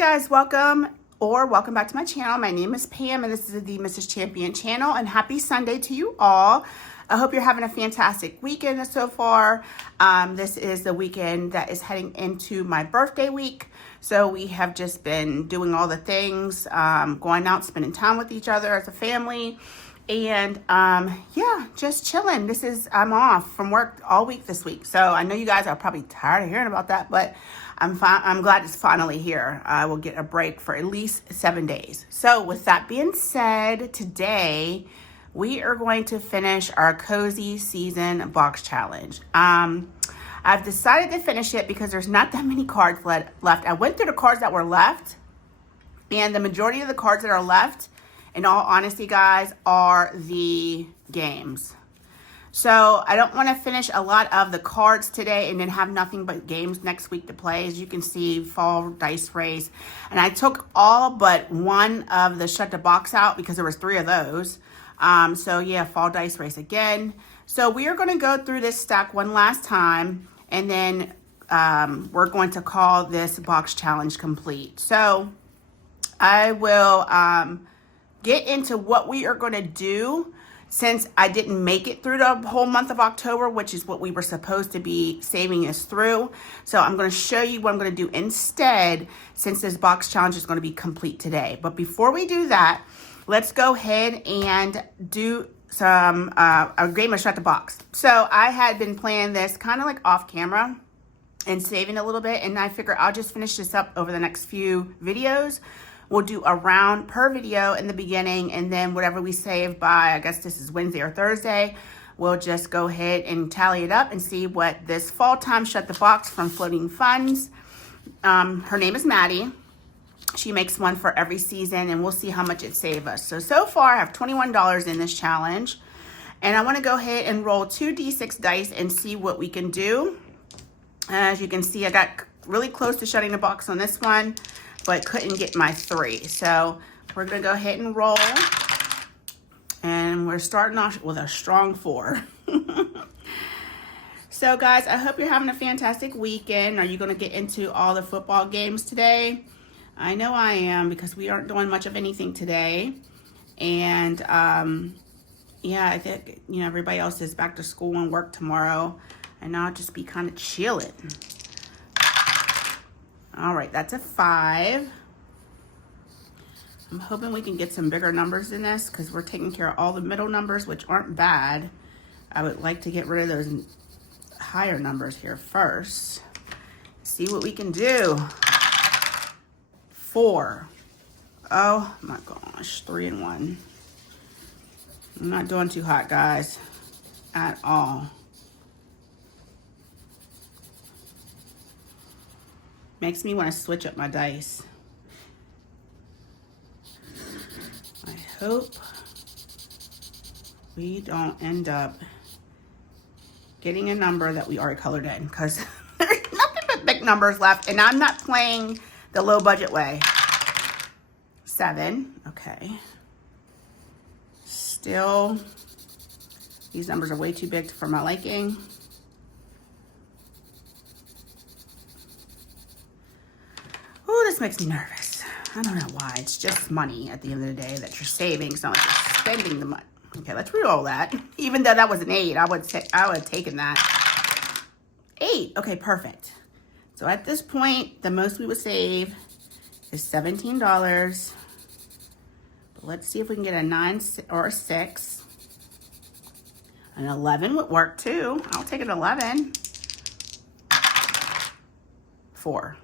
guys, welcome back to my channel. My name is Pam and this is the Mrs. Champion channel, and happy Sunday to you all. I hope you're having a fantastic weekend so far. This is the weekend that is heading into my birthday week. So we have just been doing all the things, going out, spending time with each other as a family. And yeah, just chilling. I'm off from work all week this week. So I know you guys are probably tired of hearing about that, but I'm glad it's finally here. I will get a break for at least 7 days. So with that being said, today we are going to finish our cozy season box challenge. I've decided to finish it because there's not that many cards left. I went through the cards that were left, and the majority of the cards that are left, in all honesty, guys, are the games. So I don't want to finish a lot of the cards today and then have nothing but games next week to play. As you can see, fall dice race. And I took all but one of the shut the box out because there was 3 of those. So yeah, fall dice race again. So we are going to go through this stack one last time, and then we're going to call this box challenge complete. So I will get into what we are going to do since I didn't make it through the whole month of October, which is what we were supposed to be saving us through. So I'm going to show you what I'm going to do instead, since this box challenge is going to be complete today. But before we do that, let's go ahead and do some a game of shut the box. So I had been playing this kind of like off camera and saving a little bit, and I figure I'll just finish this up over the next few videos. We'll do a round per video in the beginning, and then whatever we save by, I guess this is Wednesday or Thursday, we'll just go ahead and tally it up and see what this fall time shut the box from Floating Funds. Her name is Maddie. She makes one for every season, and we'll see how much it saves us. So far I have $21 in this challenge, and I want to go ahead and roll 2 D6 dice and see what we can do. As you can see, I got really close to shutting the box on this one, but couldn't get my 3. So we're gonna go ahead and roll, and we're starting off with a strong 4. So guys, I hope you're having a fantastic weekend. Are you gonna get into all the football games today? I know I am, because we aren't doing much of anything today. And yeah, I think, you know, everybody else is back to school and work tomorrow, and I'll just be kind of chilling. All right, that's a 5. I'm hoping we can get some bigger numbers in this, because we're taking care of all the middle numbers, which aren't bad. I would like to get rid of those higher numbers here first. See what we can do. 4. Oh my gosh, 3 and 1. I'm not doing too hot, guys, at all. Makes me want to switch up my dice. I hope we don't end up getting a number that we already colored in, because there's nothing but big numbers left, and I'm not playing the low budget way. 7, okay. Still, these numbers are way too big for my liking. Oh, this makes me nervous. I don't know why. It's just money at the end of the day that you're saving. It's not like you're spending the money. Okay, let's re-roll that. Even though that was an 8, I would have taken that. 8. Okay, perfect. So at this point, the most we would save is $17. But let's see if we can get a 9 or a 6. An 11 would work too. I'll take an 11. 4.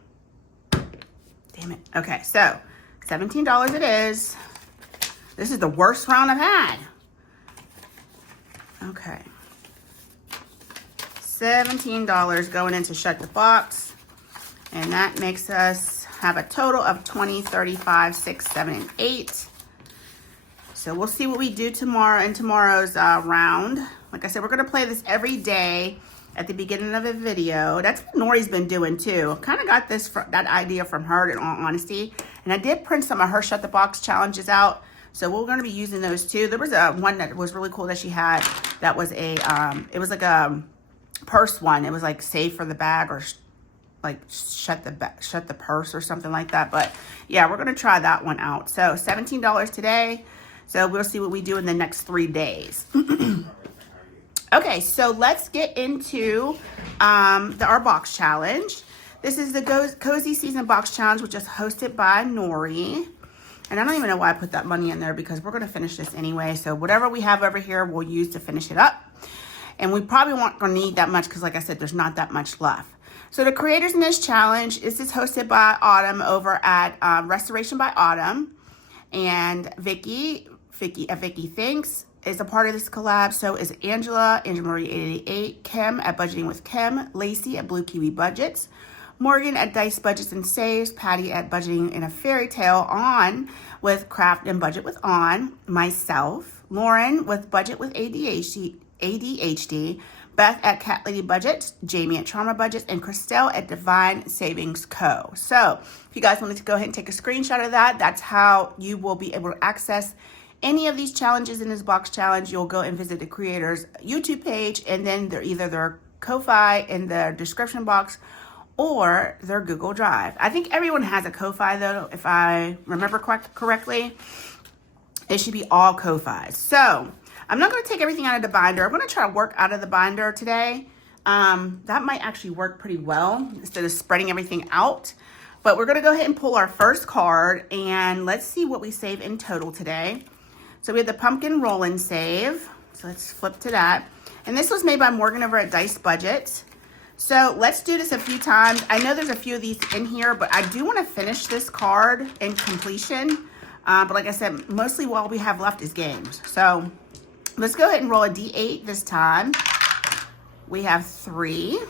Damn it. Okay, so $17 it is. This is the worst round I've had. Okay. $17 going into shut the box. And that makes us have a total of 20, 35, 6, 7, and 8. So we'll see what we do tomorrow in tomorrow's round. Like I said, we're going to play this every day at the beginning of a video. That's what Nori's been doing too. Kind of got that idea from her, in all honesty. And I did print some of her shut the box challenges out, so we're going to be using those too. There was one that was really cool that she had. That was a it was like a purse one. It was like save for the bag, or like shut the purse or something like that. But yeah, we're gonna try that one out. So $17 today. So we'll see what we do in the next 3 days. Okay, so let's get into our box challenge. This is the Cozy Season Box Challenge, which is hosted by Nori. And I don't even know why I put that money in there because we're going to finish this anyway. So whatever we have over here, we'll use to finish it up. And we probably won't going to need that much because, like I said, there's not that much left. So the creators in this challenge, this is hosted by Autumn over at Restoration by Autumn. And Vicky Thinks is a part of this collab. So is Angela Marie 888, Kim at Budgeting with Kim, Lacey at Blue Kiwi Budgets, Morgan at Dice Budgets and Saves, Patty at Budgeting in a Fairy Tale, On with Craft and Budget with On, myself, Lauren with Budget with ADHD, Beth at Cat Lady Budgets, Jamie at Trauma Budgets, and Christelle at Divine Savings Co. So if you guys wanted to go ahead and take a screenshot of that, that's how you will be able to access any of these challenges in this box challenge. You'll go and visit the creators' YouTube page, and then they're either their Ko-Fi in the description box or their Google Drive. I think everyone has a Ko-Fi though, if I remember correctly. It should be all Ko-Fis. So I'm not going to take everything out of the binder. I'm going to try to work out of the binder today. That might actually work pretty well instead of spreading everything out. But we're going to go ahead and pull our first card, and let's see what we save in total today. So we have the Pumpkin Roll and Save. So let's flip to that. And this was made by Morgan over at Dice Budget. So let's do this a few times. I know there's a few of these in here, but I do want to finish this card in completion. But like I said, mostly all we have left is games. So let's go ahead and roll a D8 this time. We have 3.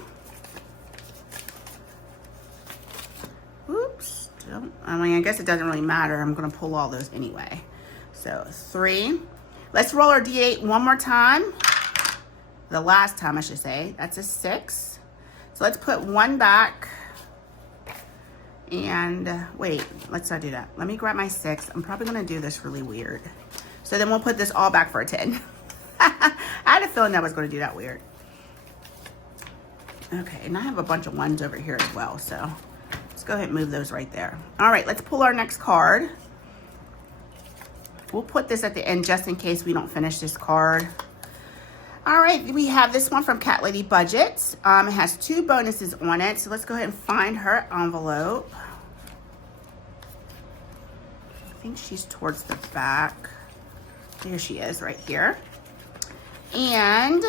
Oops. I mean, I guess it doesn't really matter. I'm going to pull all those anyway. So 3. Let's roll our D8 one more time. The last time, I should say. That's a 6. So let's put 1 back. And wait, let's not do that. Let me grab my 6. I'm probably going to do this really weird. So then we'll put this all back for a 10. I had a feeling that was going to do that weird. Okay, and I have a bunch of 1s over here as well. So let's go ahead and move those right there. All right, let's pull our next card. We'll put this at the end just in case we don't finish this card. All right, we have this one from Cat Lady Budgets. It has 2 bonuses on it. So let's go ahead and find her envelope. I think she's towards the back. There she is right here. And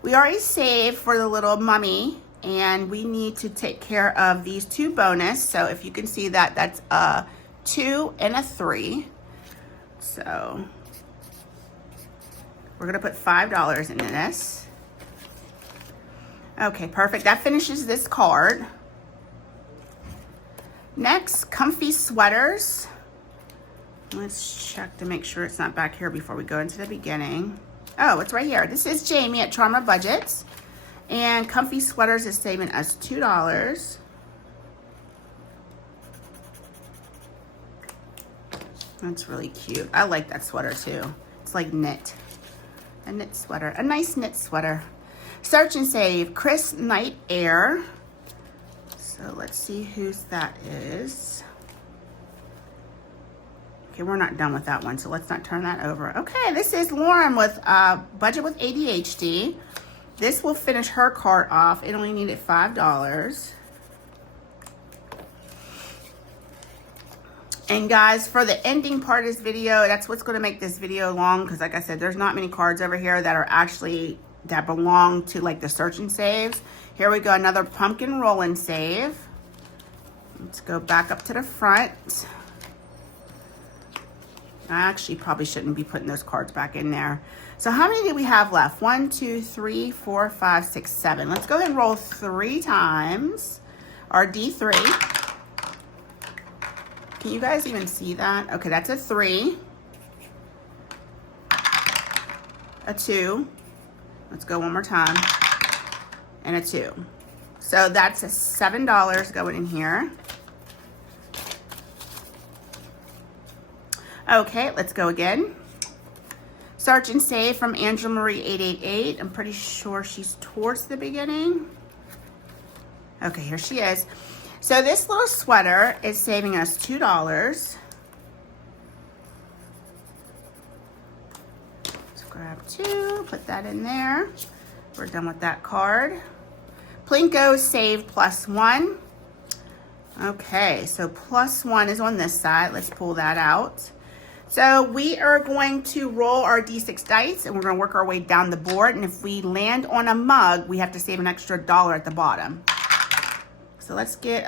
we already saved for the little mummy, and we need to take care of these 2 bonus. So if you can see that, that's a 2 and a 3. So we're going to put $5 into this. Okay, perfect. That finishes this card. Next, comfy sweaters. Let's check to make sure it's not back here before we go into the beginning. Oh, it's right here. This is Jamie at Trauma Budgets. And comfy sweaters is saving us $2. That's really cute. I like that sweater too. It's like knit. A knit sweater, a nice knit sweater. Search and Save, Chris Night Air. So let's see whose that is. Okay, we're not done with that one, so let's not turn that over. Okay, this is Lauren with Budget with ADHD. This will finish her card off. It only needed $5. And guys, for the ending part of this video, that's what's going to make this video long, because like I said, there's not many cards over here that are actually, that belong to like the search and saves. Here we go, another pumpkin roll and save. Let's go back up to the front. I actually probably shouldn't be putting those cards back in there. So how many do we have left? 1, 2, 3, 4, 5, 6, 7. Let's go ahead and roll 3 times our D3. Can you guys even see that? Okay, that's a 3. A 2. Let's go one more time. And a 2. So that's a $7 going in here. Okay, let's go again. Search and Save from Angela Marie 888. I'm pretty sure she's towards the beginning. Okay, here she is. So this little sweater is saving us $2. Let's grab 2, put that in there. We're done with that card. Plinko save +1. Okay, so +1 is on this side. Let's pull that out. So we are going to roll our D6 dice and we're going to work our way down the board. And if we land on a mug, we have to save an extra $1 at the bottom. So let's get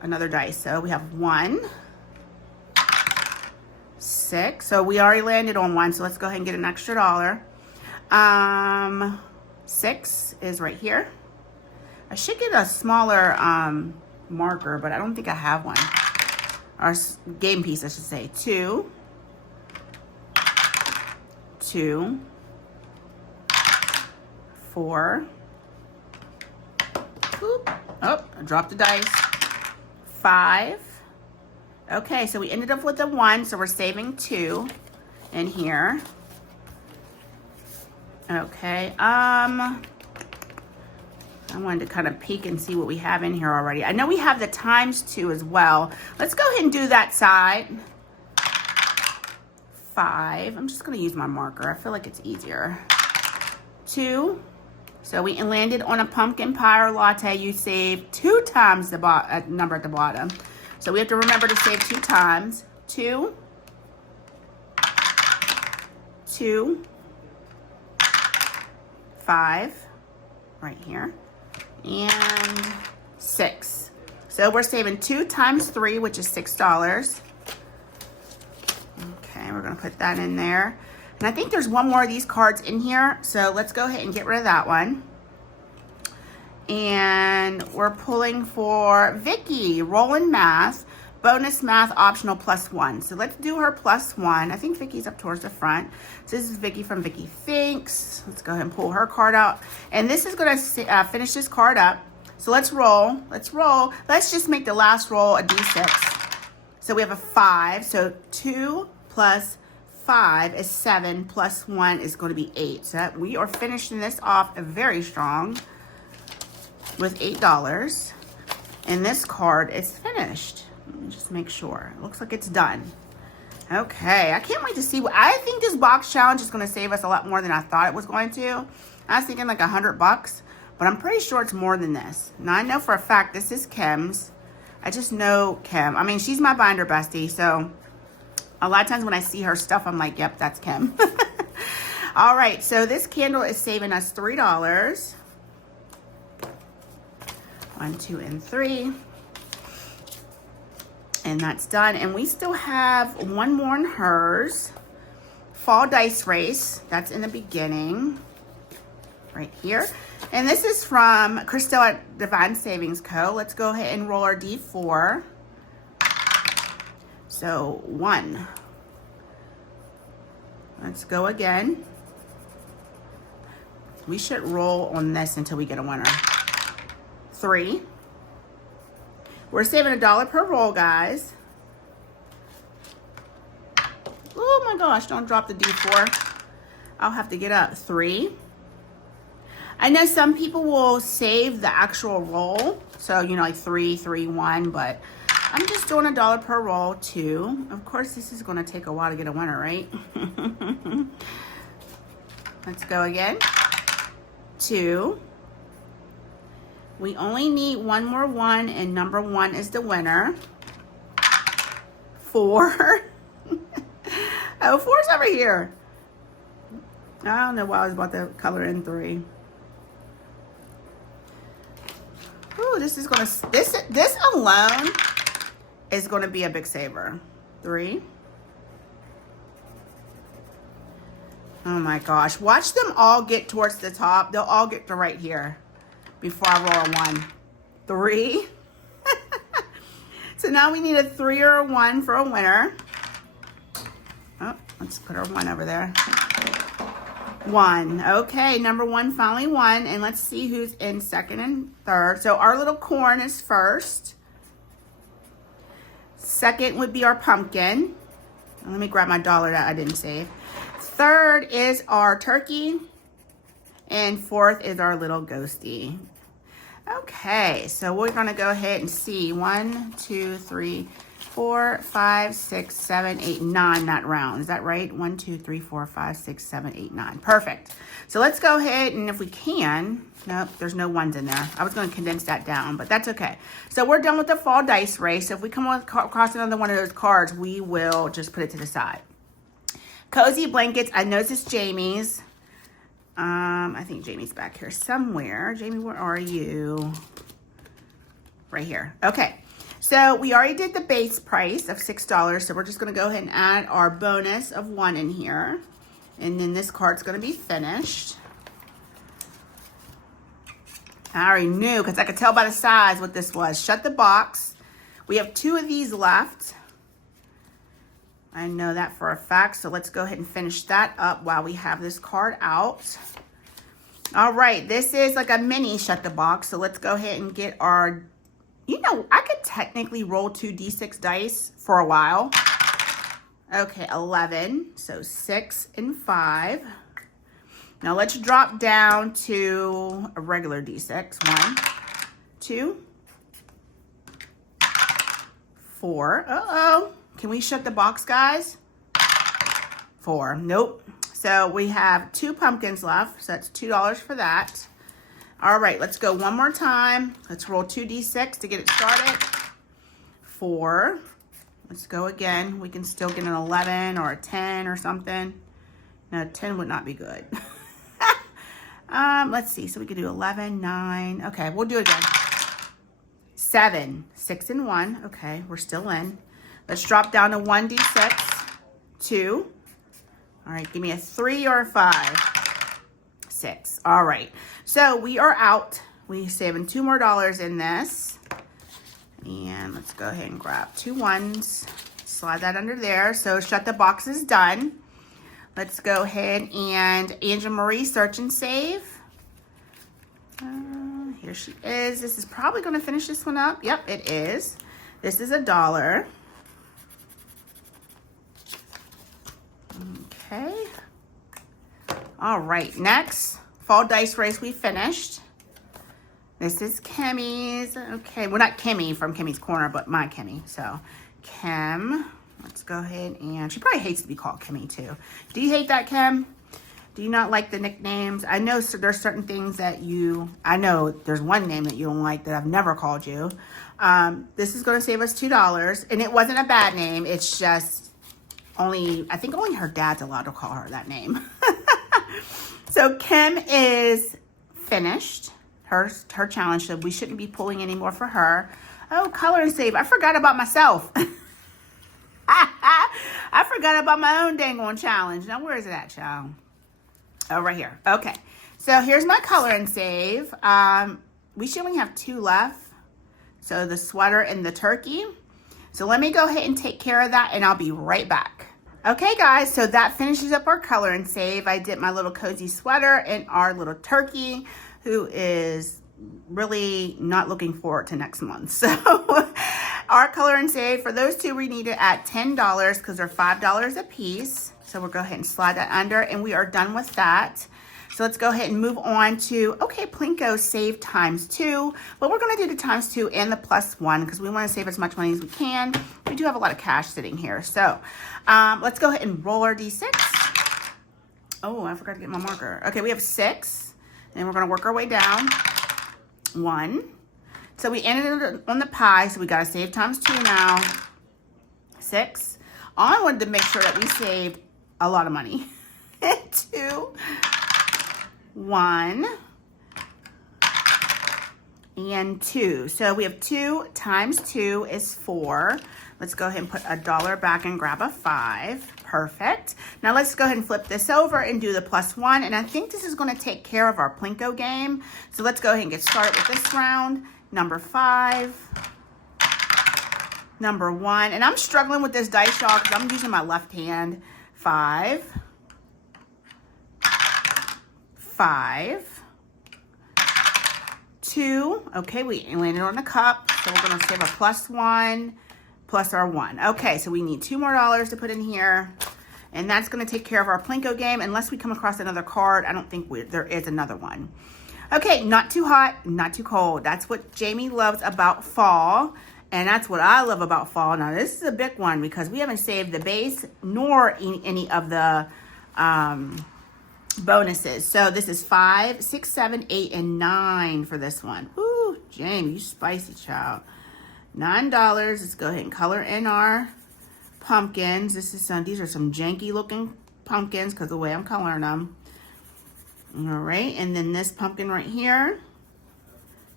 another dice. So we have 1, 6. So we already landed on 1. So let's go ahead and get an extra $1. 6 is right here. I should get a smaller marker, but I don't think I have one. Or game piece, I should say. 2, 2, 4. Oop. Oh, I dropped the dice. 5. Okay, so we ended up with a 1, so we're saving 2 in here. Okay, I wanted to kind of peek and see what we have in here already. I know we have the ×2 as well. Let's go ahead and do that side. 5. I'm just going to use my marker. I feel like it's easier. 2. So we landed on a pumpkin pie or latte. You save 2 times the number at the bottom. So we have to remember to save 2 times. 2. 2. 5. Right here. And 6. So we're saving 2 times 3, which is $6. Okay, we're going to put that in there. And I think there's one more of these cards in here. So let's go ahead and get rid of that one. And we're pulling for Vicky, rolling math, bonus math optional +1. So let's do her +1. I think Vicky's up towards the front. So this is Vicky from Vicky Thinks. Let's go ahead and pull her card out. And this is going to finish this card up. So let's roll. Let's roll. Let's just make the last roll a D6. So we have a 5. So 2 + 5 is 7, +1 is going to be 8. So that we are finishing this off very strong with $8. And this card is finished. Let me just make sure. It looks like it's done. Okay, I can't wait to see what I think this box challenge is going to save us a lot more than I thought it was going to. I was thinking like $100, but I'm pretty sure it's more than this. Now I know for a fact this is Kim's. I just know Kim. I mean, she's my binder bestie, so a lot of times when I see her stuff, I'm like, yep, that's Kim. All right, so this candle is saving us $3. 1, 2, and 3. And that's done. And we still have one more in hers. Fall Dice Race. That's in the beginning. Right here. And this is from Crystal at Divine Savings Co. Let's go ahead and roll our D4. So 1. Let's go again. We should roll on this until we get a winner. 3. We're saving $1 per roll, guys. Oh my gosh, don't drop the D4. I'll have to get up. 3. I know some people will save the actual roll. So, you know, like 3, 3, 1, but I'm just doing $1 per roll. 2. Of course, this is going to take a while to get a winner, right? Let's go again. 2. We only need one more 1, and number 1 is the winner. 4. Oh, 4's over here. I don't know why I was about to color in 3. Ooh, this is gonna this alone is gonna be a big saver. 3. Oh my gosh! Watch them all get towards the top. They'll all get to right here before I roll a 1. 3. So now we need a 3 or a 1 for a winner. Oh, let's put our 1 over there. 1. Okay, number 1 finally won. And let's see who's in second and third. So our little corn is first. Second would be our pumpkin. Let me grab my $1 that I didn't save. Third is our turkey. And 4th is our little ghosty. Okay, so we're gonna go ahead and see 1, 2, 3, 4, 5, 6, 7, 8, 9, not round. Is that right? 1, 2, 3, 4, 5, 6, 7, 8, 9. Perfect. So let's go ahead and if we can, nope, there's no ones in there. I was going to condense that down, but that's okay. So we're done with the fall dice race. So if we come across another one of those cards, we will just put it to the side. Cozy blankets. I know this is Jamie's. I think Jamie's back here somewhere. Jamie, where are you? Right here. Okay. So we already did the base price of $6. So we're just going to go ahead and add our bonus of 1 in here. And then this card's going to be finished. I already knew because I could tell by the size what this was. Shut the box. We have 2 of these left. I know that for a fact. So let's go ahead and finish that up while we have this card out. All right. This is like a mini shut the box. So let's go ahead and get our... You know, I could technically roll 2 D6 dice for a while. Okay, 11. So 6 and 5. Now let's drop down to a regular D6. 1, 2, 4. Uh-oh. Can we shut the box, guys? 4. Nope. So we have 2 pumpkins left. So that's $2 for that. All right, let's go one more time. Let's roll 2 D6 to get it started. 4. Let's go again. We can still get an 11 or a 10 or something. No, 10 would not be good. Let's see. So we could do 11, 9. Okay, we'll do it again. 7, 6 and 1. Okay, we're still in. Let's drop down to 1 D6. 2. All right, give me a 3 or a 5. 6. All right. So we are out. We're saving $2 more in this. And let's go ahead and grab 2 1s. Slide that under there. So shut the box is done. Let's go ahead and Angela Marie search and save. Here she is. This is probably going to finish this one up. Yep, it is. This is $1. Okay. All right, next. Fall dice race we finished. This is Kimmy's. Okay, well not Kimmy from Kimmy's Corner, but my Kimmy. So, Kim. Let's go ahead and... She probably hates to be called Kimmy too. Do you hate that, Kim? Do you not like the nicknames? I know there's certain things that you... I know there's one name that you don't like that I've never called you. This is going to save us $2. And it wasn't a bad name. It's just only... I think only her dad's allowed to call her that name. So Kim is finished. Her challenge, so we shouldn't be pulling anymore for her. Oh, color and save. I forgot about myself. I forgot about my own dang on challenge. Now, where is it at, child? Oh, right here. Okay. So here's my color and save. We should only have 2 left. So the sweater and the turkey. So let me go ahead and take care of that, and I'll be right back. Okay, guys, so that finishes up our color and save. I did my little cozy sweater and our little turkey, who is really not looking forward to next month. So our color and save, for those 2, we need it at $10 because they're $5 a piece. So we'll go ahead and slide that under, and we are done with that. So let's go ahead and move on to, okay, Plinko save ×2. But we're going to do the ×2 and the +1 because we want to save as much money as we can. We do have a lot of cash sitting here. So let's go ahead and roll our D6. Oh, I forgot to get my marker. Okay, we have 6. And we're going to work our way down. 1. So we ended it on the pie, so we got to save ×2 now. 6. I wanted to make sure that we saved a lot of money. 2. 1. And 2. So we have 2 × 2 is 4. Let's go ahead and put $1 back and grab a 5. Perfect. Now let's go ahead and flip this over and do the +1. And I think this is going to take care of our Plinko game. So let's go ahead and get started with this round. Number 5. Number 1. And I'm struggling with this dice, y'all, because I'm using my left hand. 5. 5. 2. Okay, we landed on a cup. So we're going to save a +1 plus our 1. Okay, so we need $2 more to put in here. And that's going to take care of our Plinko game. Unless we come across another card. I don't think there is another one. Okay, not too hot, not too cold. That's what Jamie loves about fall. And that's what I love about fall. Now, this is a big one because we haven't saved the base nor any of the bonuses. So this is 5, 6, 7, 8, and 9 for this one. Woo, Jamie, you spicy child. $9. Let's go ahead and color in our pumpkins. These are some janky looking pumpkins because the way I'm coloring them. All right, and then this pumpkin right here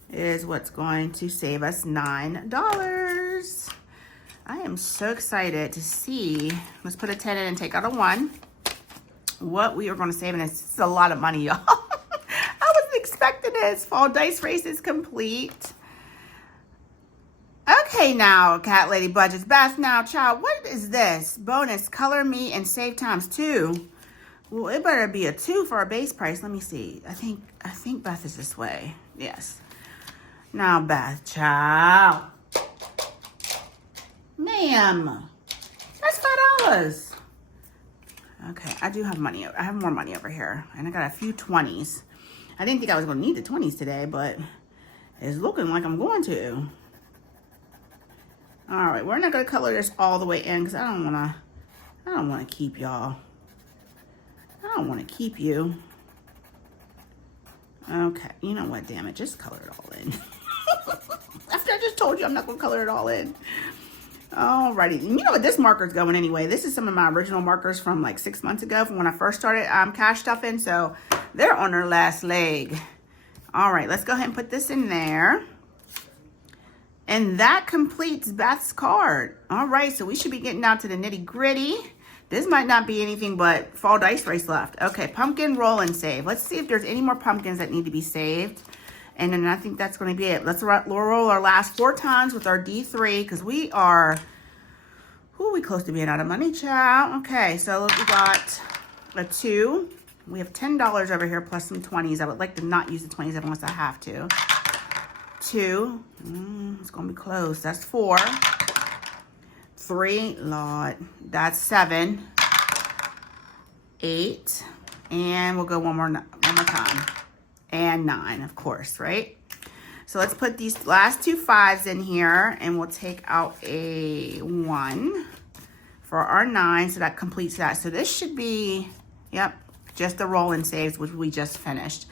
is what's going to save us $9. I am so excited to see. Let's put a 10 in and take out a 1. What we are going to save in this. This is a lot of money, y'all. I wasn't expecting this. Fall dice race is complete. Okay, now, Cat Lady Budgets. Beth, now, child, what is this? Bonus, color me and save times 2. Well, it better be a 2 for our base price. Let me see. I think Beth is this way. Yes. Now, Beth, child. Ma'am, that's $5. Okay, I do have money. I have more money over here. And I got a few 20s. I didn't think I was going to need the 20s today, but it's looking like I'm going to. All right, we're not going to color this all the way in because I don't want to keep y'all. I don't want to keep you. Okay, you know what, damn it, just color it all in. After I just told you I'm not going to color it all in. Alrighty, you know what, this marker's going anyway. This is some of my original markers from like 6 months ago from when I first started cash stuffing, so they're on their last leg. All right, let's go ahead and put this in there. And that completes Beth's card. All right, so we should be getting down to the nitty gritty. This might not be anything but fall dice race left. Okay, pumpkin roll and save. Let's see if there's any more pumpkins that need to be saved. And then I think that's going to be it. Let's roll our last 4 times with our D3 because we are, we close to being out of money, child. Okay, so we got a 2. We have $10 over here plus some 20s. I would like to not use the 20s unless I have to. 2. It's going to be close. That's 4. 3. Lord. That's 7. 8. And we'll go one more time. And 9, of course, right? So let's put these last 2 5s in here, and we'll take out a 1 for our 9, so that completes that. So this should be, yep, just the roll and saves, which we just finished.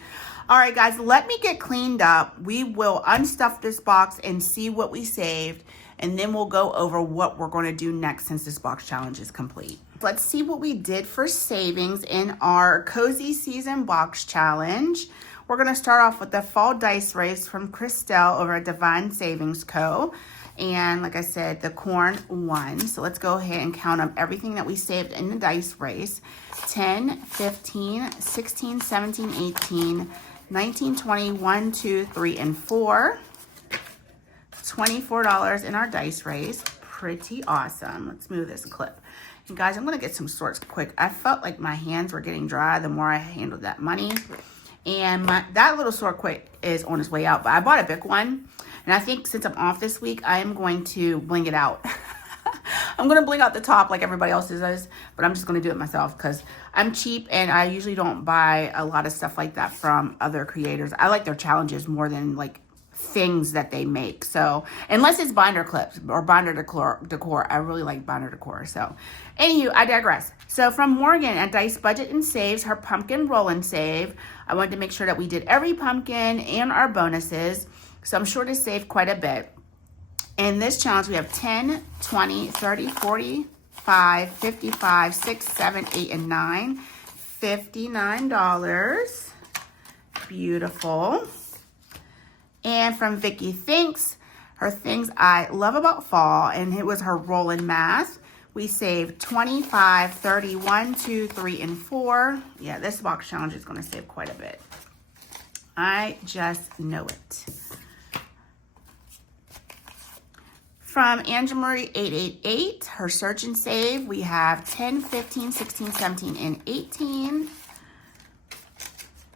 All right, guys, let me get cleaned up. We will unstuff this box and see what we saved, and then we'll go over what we're going to do next since this box challenge is complete. Let's see what we did for savings in our Cozy Season Box Challenge. We're going to start off with the Fall Dice Race from Christelle over at Divine Savings Co. And like I said, the corn won. So let's go ahead and count up everything that we saved in the dice race. 10, 15, 16, 17, 18, 19, 20, 1, 2, 3, and 4. $24 in our dice race. Pretty awesome. Let's move this clip. And guys, I'm going to get some sorts quick. I felt like my hands were getting dry the more I handled that money. And that little sort quick is on its way out. But I bought a big one. And I think since I'm off this week, I am going to bling it out. I'm going to bling out the top like everybody else does. But I'm just going to do it myself because I'm cheap. And I usually don't buy a lot of stuff like that from other creators. I like their challenges more than like things that they make. So unless it's binder clips or binder decor, I really like binder decor. So anywho, I digress. So from Morgan at Dice Budget and Saves, her pumpkin roll and save. I wanted to make sure that we did every pumpkin and our bonuses. So I'm sure to save quite a bit. In this challenge, we have 10, 20, 30, 40, 5, 55, 6, 7, 8, and 9. $59. Beautiful. And from Vicky Thinks, her things I love about fall, and it was her roll in math. We saved 25, 30, 1, 2, 3, and 4. Yeah, this box challenge is going to save quite a bit. I just know it. From Angela Marie 888, her search and save, we have 10, 15, 16, 17, and 18.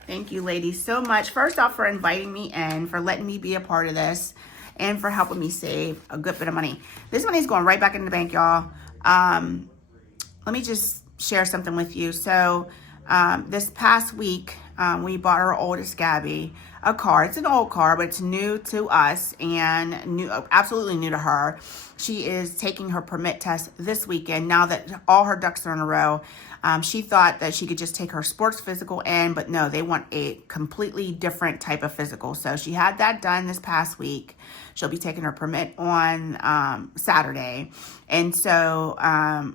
Thank you, ladies, so much. First off, for inviting me in, for letting me be a part of this, and for helping me save a good bit of money. This money is going right back in the bank, y'all. Let me just share something with you. So this past week, we bought our oldest Gabby a car. It's an old car, but it's new to us and new, absolutely new to her. She is taking her permit test this weekend. Now that all her ducks are in a row, she thought that she could just take her sports physical in, but no, they want a completely different type of physical. So she had that done this past week. She'll be taking her permit on Saturday. And so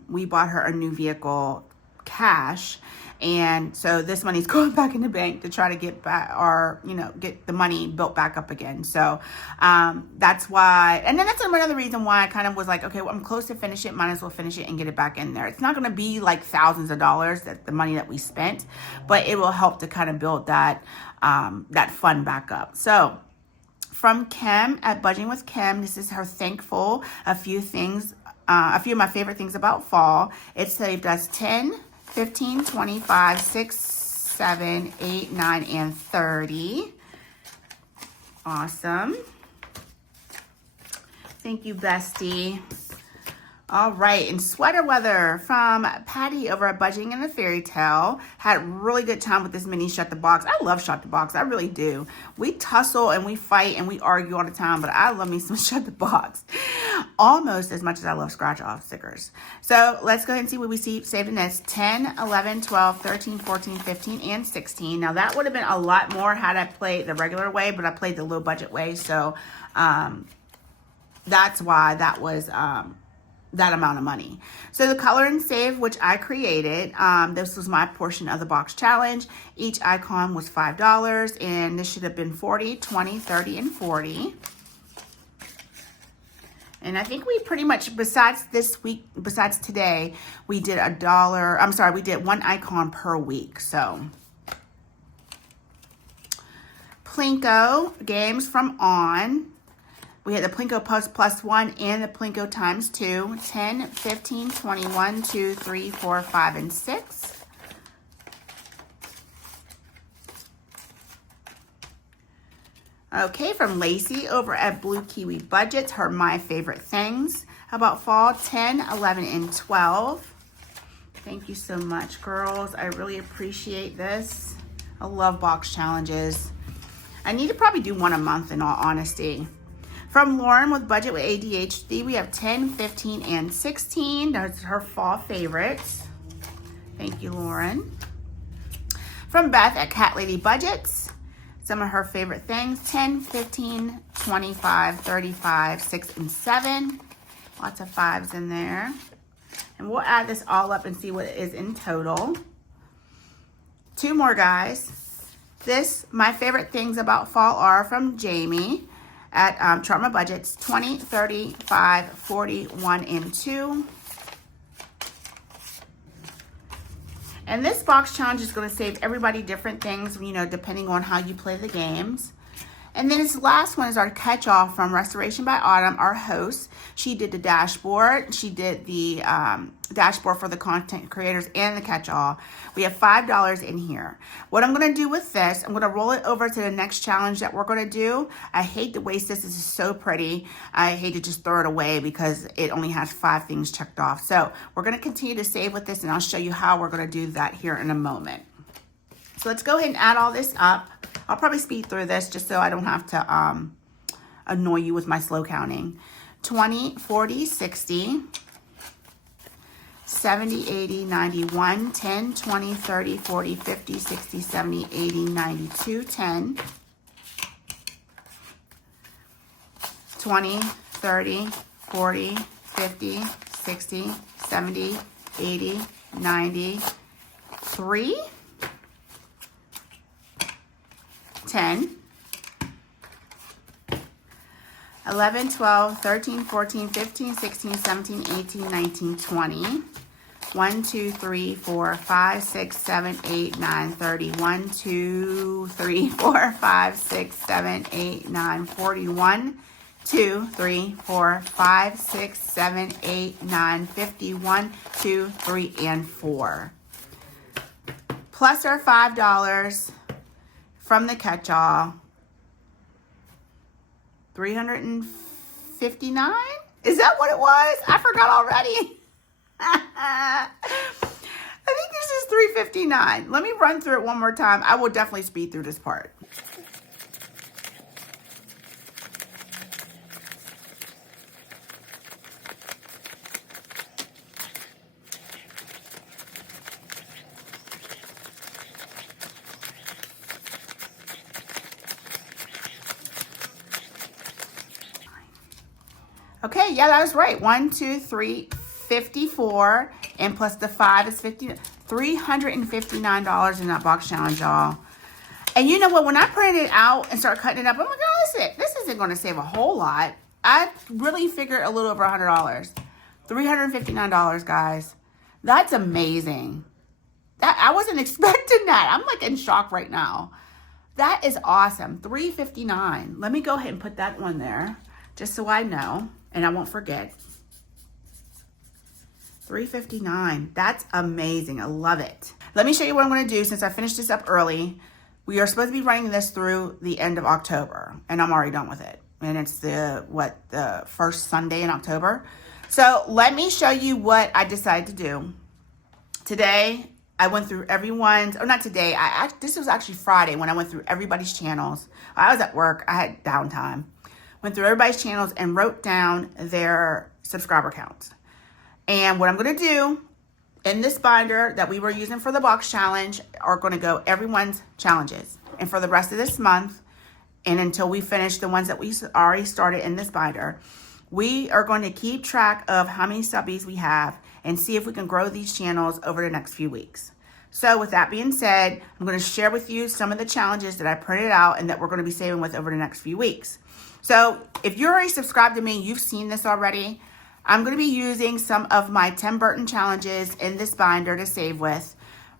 we bought her a new vehicle cash. And so this money's going back in the bank to try to get back get the money built back up again. So that's why, and then that's another reason why I kind of was like, okay, well, I'm close to finish it. Might as well finish it and get it back in there. It's not going to be like thousands of dollars, that the money that we spent, but it will help to kind of build that, that fund back up. So from Kim at Budgeting with Kim, this is her thankful, a few of my favorite things about fall. It saved us 10, 15, 25, 6, 7, 8, 9, and 30. Awesome. Thank you, bestie. All right, and sweater weather from Patty over at Budgeting and a Fairy Tale. Had a really good time with this mini Shut the Box. I love Shut the Box. I really do. We tussle and we fight and we argue all the time, but I love me some Shut the Box. Almost as much as I love scratch off stickers. So let's go ahead and see what we saved in this. 10, 11, 12, 13, 14, 15, and 16. Now that would have been a lot more had I played the regular way, but I played the low budget way. So that's why that was that amount of money. So the color and save, which I created, this was my portion of the box challenge. Each icon was $5, and this should have been 40, 20, 30, and 40. And I think we pretty much, besides today, we did we did one icon per week. So Plinko games from On. We had the Plinko plus 1 and the Plinko times 2. 10, 15, 21, 2, 3, 4, 5, and 6. Okay, from Lacey over at Blue Kiwi Budgets, her My Favorite Things about fall. 10, 11, and 12. Thank you so much, girls. I really appreciate this. I love box challenges. I need to probably do one a month, in all honesty. From Lauren with Budget with ADHD, we have 10, 15, and 16. That's her fall favorites. Thank you, Lauren. From Beth at Cat Lady Budgets, some of her favorite things: 10, 15, 25, 35, 6, and 7. Lots of 5s in there. And we'll add this all up and see what it is in total. 2 more, guys. My favorite things about fall are from Jamie at Charma Budgets: 20, 35, 40, 1, and 2. And this box challenge is going to save everybody different things, depending on how you play the games. And then this last one is our catch-all from Restoration by Autumn, our host. She did the dashboard. She did the dashboard for the content creators and the catch-all. We have $5 in here. What I'm going to do with this, I'm going to roll it over to the next challenge that we're going to do. I hate to waste this. This is so pretty. I hate to just throw it away because it only has 5 things checked off. So we're going to continue to save with this, and I'll show you how we're going to do that here in a moment. So let's go ahead and add all this up. I'll probably speed through this just so I don't have to annoy you with my slow counting. 20, 40, 60, 70, 80, 91, 10, 20, 30, 40, 50, 60, 70, 80, 92, 10, 20, 30, 40, 50, 60, 70, 80, 90, 3, 10, 11, 12, 13, 14, 15, 16, 17, 18, 19, 20. 1, 2, 3, 4, 5, 6, 7, 8, 9, 30. 1, 2, 3, 4, 5, 6, 7, 8, 9, 41. 2, 3, 4, 5, 6, 7, 8, 9, 51, 2, 3, and 4. Plus our $5 from the catch-all. 359? Is that what it was? I forgot already. I think this is $3.59. Let me run through it one more time. I will definitely speed through this part. Okay, yeah, that was right. 1, 2, 3, 54, and plus the 5 is $359 in that box challenge, y'all. And you know what? When I printed it out and started cutting it up, I'm like, oh, this isn't going to save a whole lot. I really figured a little over $100. $359, guys. That's amazing. I wasn't expecting that. I'm like in shock right now. That is awesome. $359. Let me go ahead and put that one there just so I know and I won't forget. $359. That's amazing. I love it. Let me show you what I'm going to do since I finished this up early. We are supposed to be running this through the end of October, and I'm already done with it. And it's the first Sunday in October. So let me show you what I decided to do. Today, I went through everyone's, or not today, this was actually Friday when I went through everybody's channels. I was at work, I had downtime. Went through everybody's channels and wrote down their subscriber counts. And what I'm going to do in this binder that we were using for the box challenge are going to go everyone's challenges. And for the rest of this month, and until we finish the ones that we already started in this binder, we are going to keep track of how many subbies we have and see if we can grow these channels over the next few weeks. So with that being said, I'm going to share with you some of the challenges that I printed out and that we're going to be saving with over the next few weeks. So if you're already subscribed to me, you've seen this already. I'm going to be using some of my Tim Burton challenges in this binder to save with.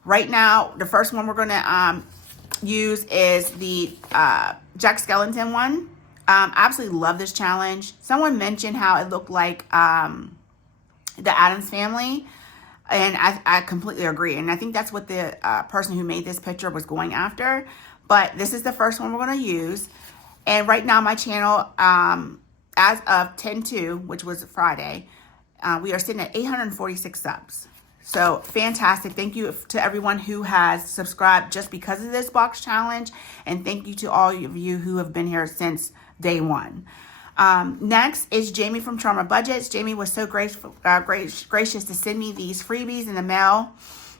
Right now, the first one we're going to use is the Jack Skellington one. I absolutely love this challenge. Someone mentioned how it looked like the Addams Family, and I completely agree. And I think that's what the person who made this picture was going after. But this is the first one we're going to use. And right now, my channel, as of 10/2, which was Friday, we are sitting at 846 subs. So fantastic. Thank you to everyone who has subscribed just because of this box challenge. And thank you to all of you who have been here since day one. Next is Jamie from Trauma Budgets. Jamie was so gracious to send me these freebies in the mail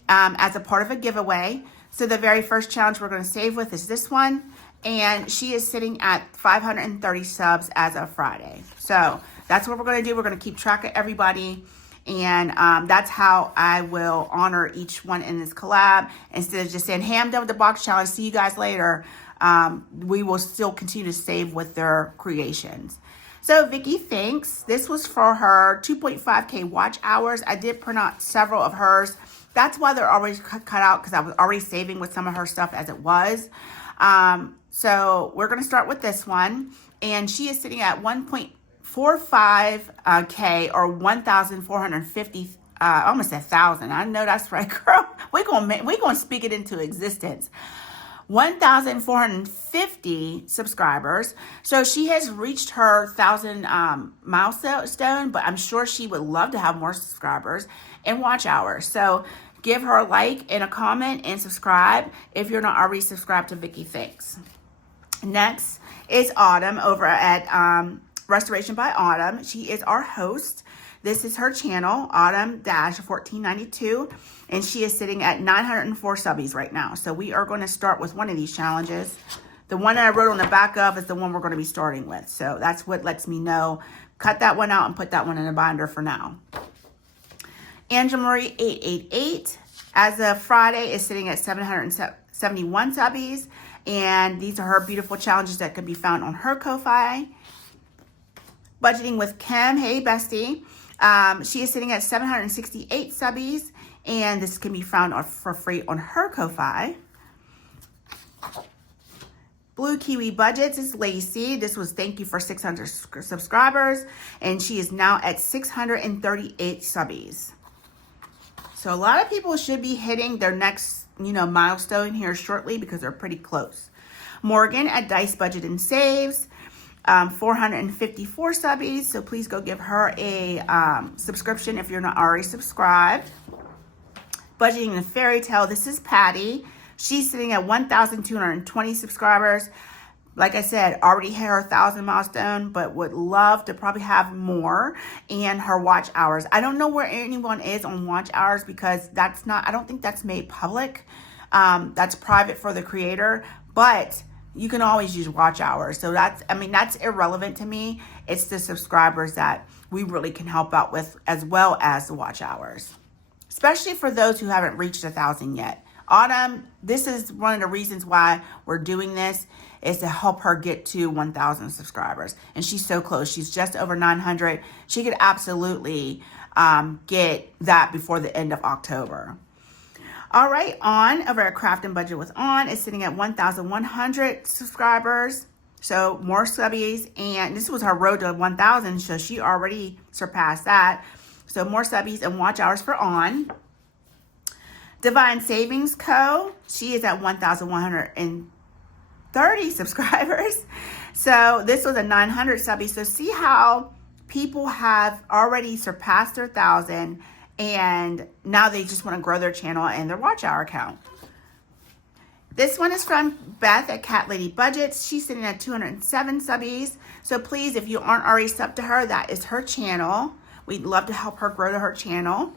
as a part of a giveaway. So the very first challenge we're going to save with is this one. And she is sitting at 530 subs as of Friday. So that's what we're going to do. We're going to keep track of everybody. And that's how I will honor each one in this collab. Instead of just saying, hey, I'm done with the box challenge. See you guys later. We will still continue to save with their creations. So Vicky thinks this was for her 2.5K watch hours. I did print out several of hers. That's why they're already cut out, because I was already saving with some of her stuff as it was. So we're going to start with this one. And she is sitting at 1.45K or 1,450, almost 1,000. I know that's right, girl. We're gonna speak it into existence. 1,450 subscribers. So she has reached her 1,000 milestone, but I'm sure she would love to have more subscribers and watch hours. So give her a like and a comment and subscribe if you're not already subscribed to Vicky Thinks. Next is Autumn over at Restoration by Autumn. She is our host. This is her channel, Autumn-1492, and she is sitting at 904 subbies right now. So we are going to start with one of these challenges. The one that I wrote on the back of is the one we're going to be starting with. So that's what lets me know. Cut that one out and put that one in a binder for now. Angela Marie 888, as of Friday, is sitting at 771 subbies. And these are her beautiful challenges that can be found on her Ko-Fi. Budgeting with Kim, hey bestie. She is sitting at 768 subbies, and this can be found for free on her Ko-Fi. Blue Kiwi Budgets is Lacey. This was thank you for 600 subscribers, and she is now at 638 subbies. So a lot of people should be hitting their next, milestone here shortly because they're pretty close. Morgan at Dice Budget and Saves. 454 subbies, so please go give her a subscription if you're not already subscribed. Budgeting and Fairy Tale. This is Patty. She's sitting at 1,220 subscribers. Like I said, already hit her 1,000 milestone, but would love to probably have more. And her watch hours. I don't know where anyone is on watch hours because that's not, I don't think that's made public. That's private for the creator, but you can always use watch hours. So that's, I mean, that's irrelevant to me. It's the subscribers that we really can help out with, as well as the watch hours, especially for those who haven't reached 1,000 yet. Autumn, this is one of the reasons why we're doing this, is to help her get to 1,000 subscribers. And she's so close. She's just over 900. She could absolutely get that before the end of October. All right, On over at Craft and Budget with On is sitting at 1,100 subscribers. So more subbies, and this was her road to 1,000, so she already surpassed that. So more subbies and watch hours for On. Divine Savings Co. She is at 1,130 subscribers. So this was a 900 subby. So see how people have already surpassed their 1,000, and now they just want to grow their channel and their watch hour count. This one is from Beth at Cat Lady Budgets. She's sitting at 207 subbies. So please, if you aren't already subbed to her, that is her channel. We'd love to help her grow to her channel.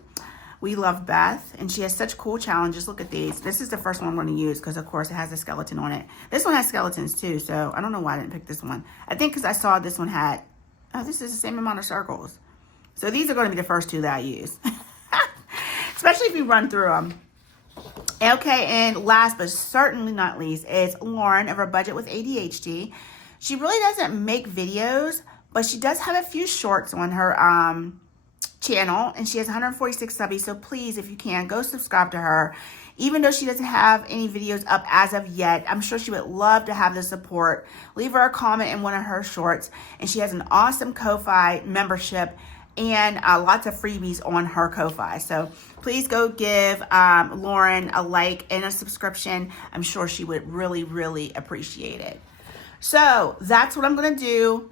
We love Beth, and she has such cool challenges. Look at these. This is the first one I'm going to use because, of course, it has a skeleton on it. This one has skeletons, too, so I don't know why I didn't pick this one. I think because I saw this one had, oh, this is the same amount of circles. So these are going to be the first two that I use, especially if you run through them. Okay, and last but certainly not least is Lauren of her Budget with ADHD. She really doesn't make videos, but she does have a few shorts on her channel, and she has 146 subbies. So please, if you can, go subscribe to her. Even though she doesn't have any videos up as of yet, I'm sure she would love to have the support. Leave her a comment in one of her shorts, and she has an awesome Ko-Fi membership and lots of freebies on her Ko-Fi. So please go give Lauren a like and a subscription. I'm sure she would really, really appreciate it. So that's what I'm going to do.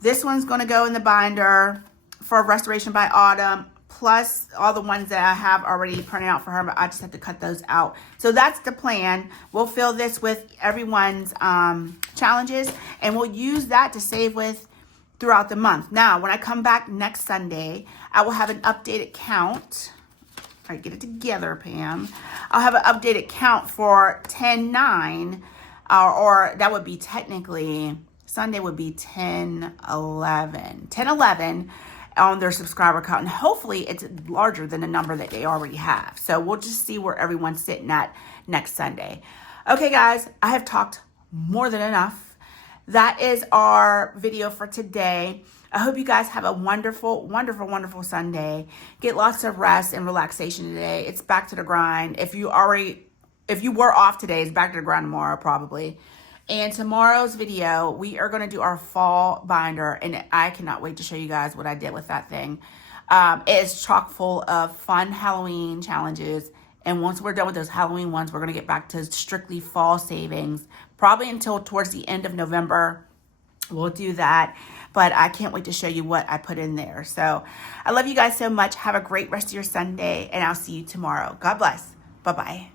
This one's going to go in the binder for Restoration by Autumn, plus all the ones that I have already printed out for her, but I just have to cut those out. So that's the plan. We'll fill this with everyone's challenges, and we'll use that to save with throughout the month. Now, when I come back next Sunday, I will have an updated count. All right, get it together, Pam. I'll have an updated count for 10/9, or that would be technically, Sunday would be 10/11. 10/11 on their subscriber count, and hopefully it's larger than the number that they already have. So we'll just see where everyone's sitting at next Sunday. Okay, guys, I have talked more than enough. That is our video for today. I hope you guys have a wonderful, wonderful, wonderful Sunday. Get lots of rest and relaxation today. It's back to the grind. If you were off today, it's back to the grind tomorrow probably. And tomorrow's video, we are going to do our fall binder, and I cannot wait to show you guys what I did with that thing. It is chock full of fun Halloween challenges, and once we're done with those Halloween ones, we're going to get back to strictly fall savings, probably until towards the end of November. We'll do that, but I can't wait to show you what I put in there. So I love you guys so much. Have a great rest of your Sunday, and I'll see you tomorrow. God bless. Bye-bye.